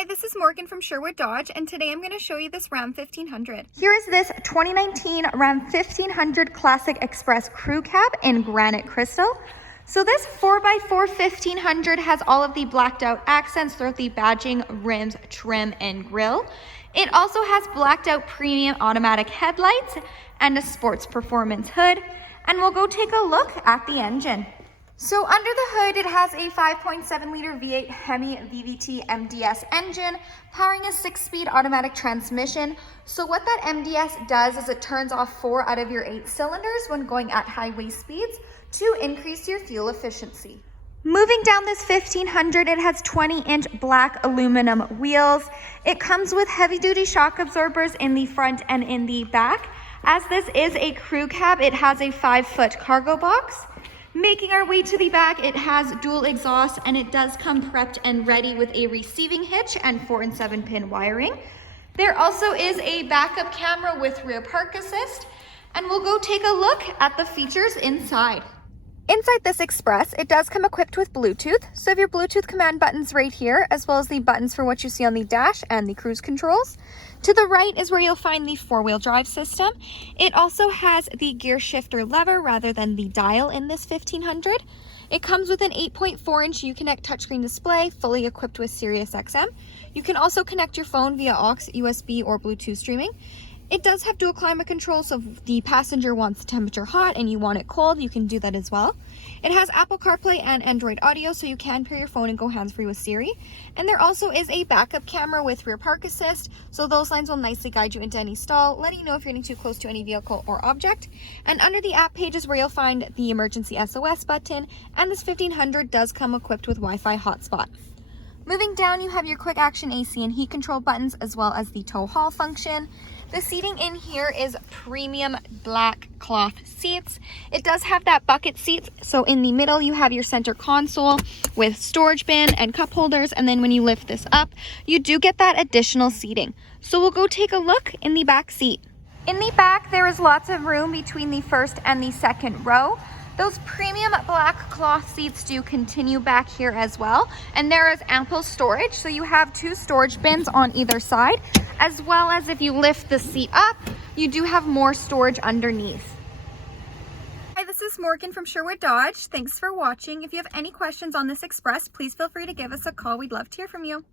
Hi, this is Morgan from Sherwood Dodge, and today I'm going to show you this Ram 1500. Here is this 2019 Ram 1500 Classic Express Crew Cab in Granite Crystal. So this 4x4 1500 has all of the blacked out accents throughout the badging, rims, trim, and grille. It also has blacked out premium automatic headlights and a sports performance hood. And we'll go take a look at the engine. So under the hood, it has a 5.7 liter V8 Hemi VVT MDS engine powering a 6-speed automatic transmission. So what that MDS does is it turns off 4 out of your 8 cylinders when going at highway speeds to increase your fuel efficiency. Moving down this 1500, it has 20-inch black aluminum wheels. It comes with heavy-duty shock absorbers in the front and in the back. As this is a crew cab, it has a 5-foot cargo box. Making our way to the back, it has dual exhaust and it does come prepped and ready with a receiving hitch and 4 and 7 pin wiring. There also is a backup camera with rear park assist, and we'll go take a look at the features inside. Inside this Express, it does come equipped with Bluetooth. So you have your Bluetooth command buttons right here, as well as the buttons for what you see on the dash and the cruise controls. To the right is where you'll find the 4-wheel drive system. It also has the gear shifter lever rather than the dial in this 1500. It comes with an 8.4-inch Uconnect touchscreen display, fully equipped with Sirius XM. You can also connect your phone via aux, USB, or Bluetooth streaming. It does have dual climate control, so if the passenger wants the temperature hot and you want it cold, you can do that as well. It has Apple CarPlay and Android Audio, so you can pair your phone and go hands-free with Siri. And there also is a backup camera with rear park assist, so those lines will nicely guide you into any stall, letting you know if you're getting too close to any vehicle or object. And under the app page is where you'll find the emergency SOS button, and this 1500 does come equipped with Wi-Fi hotspot. Moving down, you have your quick action AC and heat control buttons, as well as the tow haul function. The seating in here is premium black cloth seats. It does have that bucket seats. So in the middle, you have your center console with storage bin and cup holders. And then when you lift this up, you do get that additional seating. So we'll go take a look in the back seat. In the back, there is lots of room between the first and the second row. Those premium black cloth seats do continue back here as well. And there is ample storage. So you have 2 storage bins on either side, as well as if you lift the seat up, you do have more storage underneath. Hi, this is Morgan from Sherwood Dodge. Thanks for watching. If you have any questions on this Express, please feel free to give us a call. We'd love to hear from you.